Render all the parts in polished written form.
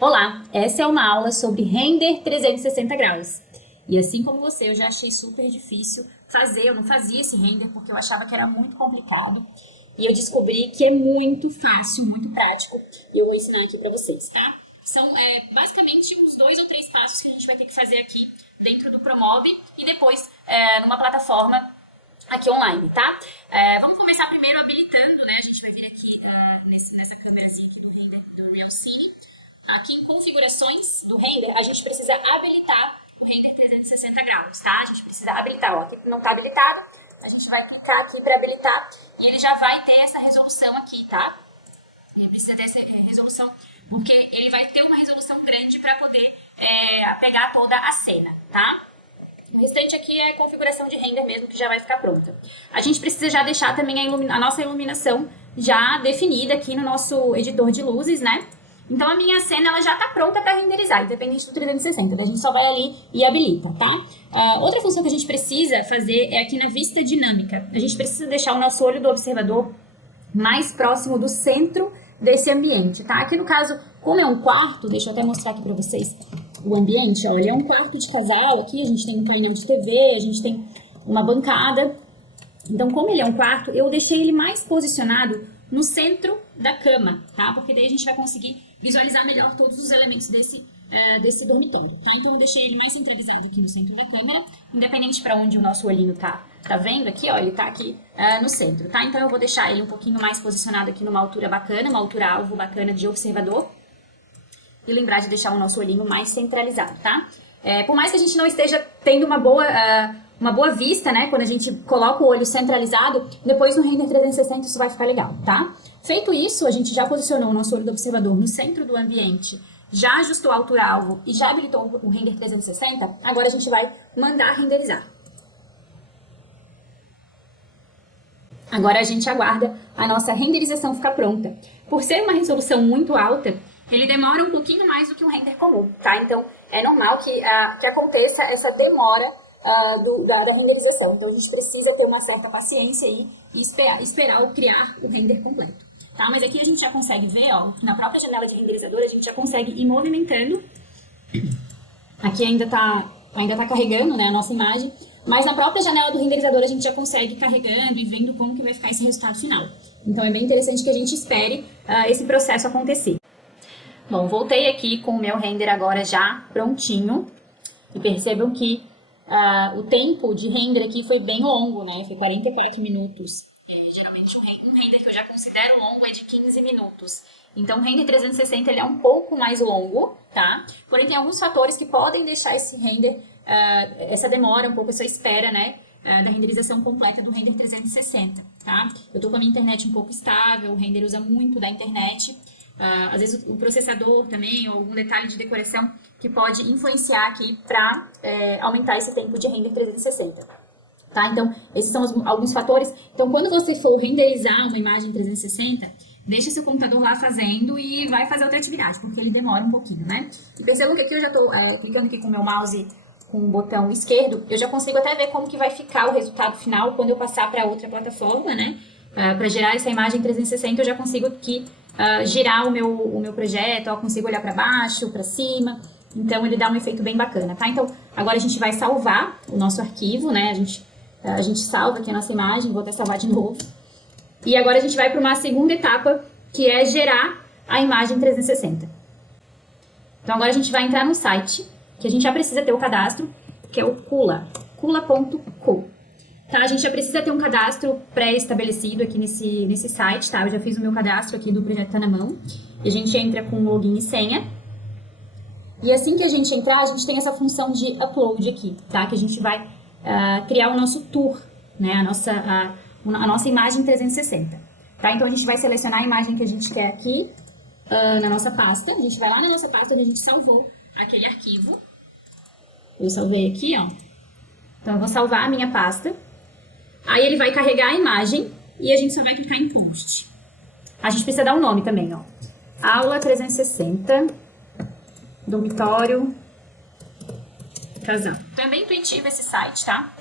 Olá, essa é uma aula sobre render 360 graus. E assim como você, eu já achei super difícil fazer, eu não fazia esse render porque eu achava que era muito complicado. E eu descobri que é muito fácil, muito prático. E eu vou ensinar aqui pra vocês, tá? São basicamente uns 2 ou 3 passos que a gente vai ter que fazer aqui dentro do Promob e depois numa plataforma aqui online, tá? Vamos começar primeiro habilitando, né? A gente vai vir aqui nessa câmerazinha aqui do render do Realcine. Aqui em configurações do render, a gente precisa habilitar o render 360 graus, tá? A gente precisa habilitar, ó, aqui não está habilitado, a gente vai clicar aqui para habilitar e ele já vai ter essa resolução aqui, tá? Ele precisa ter essa resolução, porque ele vai ter uma resolução grande para poder pegar toda a cena, tá? O restante aqui é configuração de render mesmo, que já vai ficar pronta. A gente precisa já deixar também a nossa iluminação já definida aqui no nosso editor de luzes, né? Então, a minha cena ela já está pronta para renderizar, independente do 360. A gente só vai ali e habilita, tá? Outra função que a gente precisa fazer é aqui na vista dinâmica. A gente precisa deixar o nosso olho do observador mais próximo do centro desse ambiente, tá? Aqui no caso, como é um quarto, deixa eu até mostrar aqui para vocês o ambiente, ó, ele é um quarto de casal aqui, a gente tem um painel de TV, a gente tem uma bancada. Então, como ele é um quarto, eu deixei ele mais posicionado no centro da cama, tá? Porque daí a gente vai conseguir visualizar melhor todos os elementos desse dormitório, tá? Então, eu deixei ele mais centralizado aqui no centro da câmera, independente para onde o nosso olhinho tá vendo aqui, ó, ele tá aqui no centro, tá? Então, eu vou deixar ele um pouquinho mais posicionado aqui numa altura bacana, uma altura alvo bacana de observador, e lembrar de deixar o nosso olhinho mais centralizado, tá? Por mais que a gente não esteja tendo uma boa vista, né? Quando a gente coloca o olho centralizado, depois no render 360 isso vai ficar legal, tá? Feito isso, a gente já posicionou o nosso olho do observador no centro do ambiente, já ajustou a altura-alvo e já habilitou o render 360, agora a gente vai mandar renderizar. Agora a gente aguarda a nossa renderização ficar pronta. Por ser uma resolução muito alta, ele demora um pouquinho mais do que um render comum, tá? Então, é normal que aconteça essa demora da renderização. Então, a gente precisa ter uma certa paciência aí e esperar criar o render completo, tá? Mas aqui a gente já consegue ver, ó, na própria janela de renderizador, a gente já consegue ir movimentando. Aqui ainda tá carregando, né, a nossa imagem, mas na própria janela do renderizador a gente já consegue ir carregando e vendo como que vai ficar esse resultado final. Então, é bem interessante que a gente espere esse processo acontecer. Bom, voltei aqui com o meu render agora já prontinho. E percebam que o tempo de render aqui foi bem longo, né? Foi 44 minutos. Geralmente um render que eu já considero longo é de 15 minutos. Então, o render 360 ele é um pouco mais longo, tá? Porém, tem alguns fatores que podem deixar esse render, essa demora um pouco, essa espera, né? Da renderização completa do render 360, tá? Eu tô com a minha internet um pouco estável, o render usa muito da internet. Às vezes o processador também, ou algum detalhe de decoração que pode influenciar aqui para aumentar esse tempo de render 360. Tá? Então, esses são alguns fatores. Então, quando você for renderizar uma imagem 360, deixa seu computador lá fazendo e vai fazer outra atividade, porque ele demora um pouquinho, né? E percebam que aqui eu já estou clicando aqui com o meu mouse com o botão esquerdo, eu já consigo até ver como que vai ficar o resultado final quando eu passar para outra plataforma, né? Para gerar essa imagem 360, eu já consigo aqui girar o meu projeto, eu consigo olhar para baixo, para cima, então ele dá um efeito bem bacana, tá? Então, agora a gente vai salvar o nosso arquivo, né? A gente salva aqui a nossa imagem, vou até salvar de novo. E agora a gente vai para uma segunda etapa, que é gerar a imagem 360. Então, agora a gente vai entrar no site, que a gente já precisa ter o cadastro, que é o cula.co. Tá, a gente já precisa ter um cadastro pré-estabelecido aqui nesse site, tá? Eu já fiz o meu cadastro aqui do Projeto Tá Na Mão. E a gente entra com login e senha. E assim que a gente entrar, a gente tem essa função de upload aqui, tá? Que a gente vai criar o nosso tour, né? A nossa imagem 360. Tá? Então, a gente vai selecionar a imagem que a gente quer aqui na nossa pasta. A gente vai lá na nossa pasta onde a gente salvou aquele arquivo. Eu salvei aqui, ó. Então, eu vou salvar a minha pasta. Aí ele vai carregar a imagem e a gente só vai clicar em post. A gente precisa dar um nome também, ó. Aula 360, dormitório, casal. Então é bem intuitivo esse site, tá?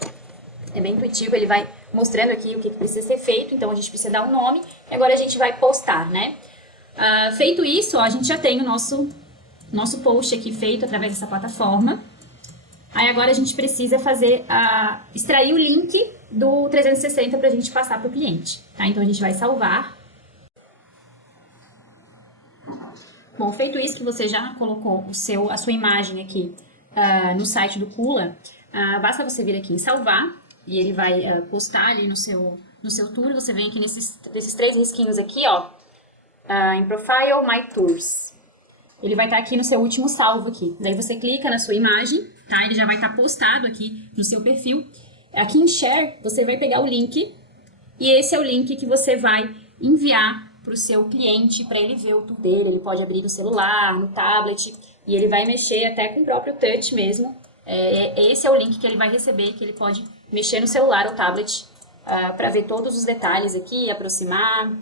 É bem intuitivo, ele vai mostrando aqui o que precisa ser feito, então a gente precisa dar um nome e agora a gente vai postar, né? Feito isso, ó, a gente já tem o nosso nosso post aqui feito através dessa plataforma. Aí agora a gente precisa extrair o link do 360 para a gente passar para o cliente, tá? Então a gente vai salvar. Bom, feito isso, que você já colocou a sua imagem aqui no site do Kula, basta você vir aqui em salvar e ele vai postar ali no seu tour. Você vem aqui nesses 3 risquinhos aqui, ó, em Profile, My Tours. Ele vai estar aqui no seu último salvo aqui. Daí você clica na sua imagem, tá? Ele já vai estar postado aqui no seu perfil. Aqui em Share, você vai pegar o link e esse é o link que você vai enviar para o seu cliente, para ele ver o tour dele. Ele pode abrir no celular, no tablet, e ele vai mexer até com o próprio touch mesmo. Esse é o link que ele vai receber, que ele pode mexer no celular ou tablet para ver todos os detalhes aqui, aproximar,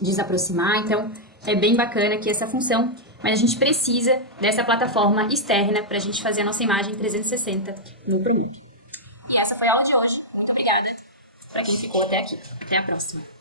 desaproximar. Então, é bem bacana aqui essa função, mas a gente precisa dessa plataforma externa para a gente fazer a nossa imagem 360 no Premiere. E essa foi a aula de hoje. Muito obrigada para quem ficou até aqui. Até a próxima.